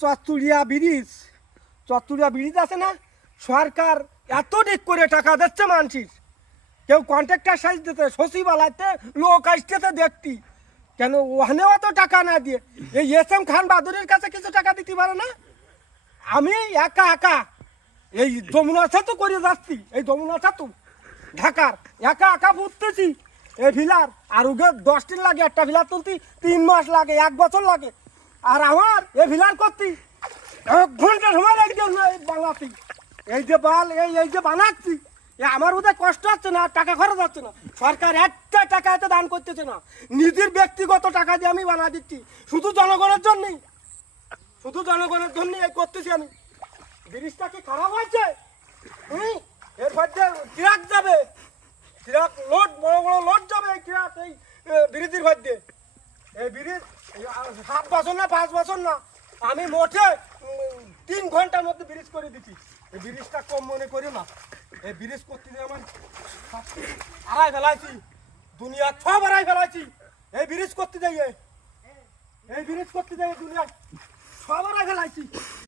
চতুরিয়া bridge আছে না, সরকার এত ঠিক করে টাকা দিচ্ছে মানুষের, কেউ কন্ট্রাক্টার সাইজ দিতে, সচিবালয়তে লোক আসতেছে দেখতি, কেন ওখানেও তো টাকা না দিয়ে এই এস.এম. খান বাহাদুরের কাছে কিছু টাকা দিতে পারে না? আমি একা একা এই যমুনা সেতু করে যাচ্ছি, এই যমুনা সেতু ঢাকার একা একা বুঝতেছি এই ভিলার, আর ওকে 10 দিন লাগে, একটা ভিলার তুলতে 3 মাস লাগে, 1 বছর লাগে। আর আমার এই ভিলার করতে 1 ঘন্টা সময় লাগছে না এই বাংলাতে। এই যে বাল এই যে বানাচ্ছি, আমার ওদের কষ্ট হচ্ছে না, টাকা খরচ হচ্ছে না, সরকার একটা টাকা এতে দান করতেছে না, নিজের ব্যক্তিগত টাকা দিয়ে আমি বানা দিচ্ছি, শুধু জনগণের জন্যই, শুধু জনগণের জন্যই এই করতেছি আমি। ব্রিজটা কি খারাপ হয়েছে? এর মধ্যে ট্রাক যাবে, ট্রাক লোড, বড় বড় লোড যাবে এই ট্রাক এই ব্রিজের মধ্যে। এই ব্রিজ 7 বছর না 5 বছর না, আমি মোটে 3 ঘন্টার মধ্যে ব্রিজ করে দিচ্ছি। এই ব্রিজটা কম মনে করি না, এই ব্রিজ করতে আমার হারাই ফেলাইছি, দুনিয়া সব হারাই ফেলাইছি এই ব্রিজ করতে যাইয়ে, এই ব্রিজ করতে যাইয়ে দুনিয়া সব হারাই ফেলাইছি।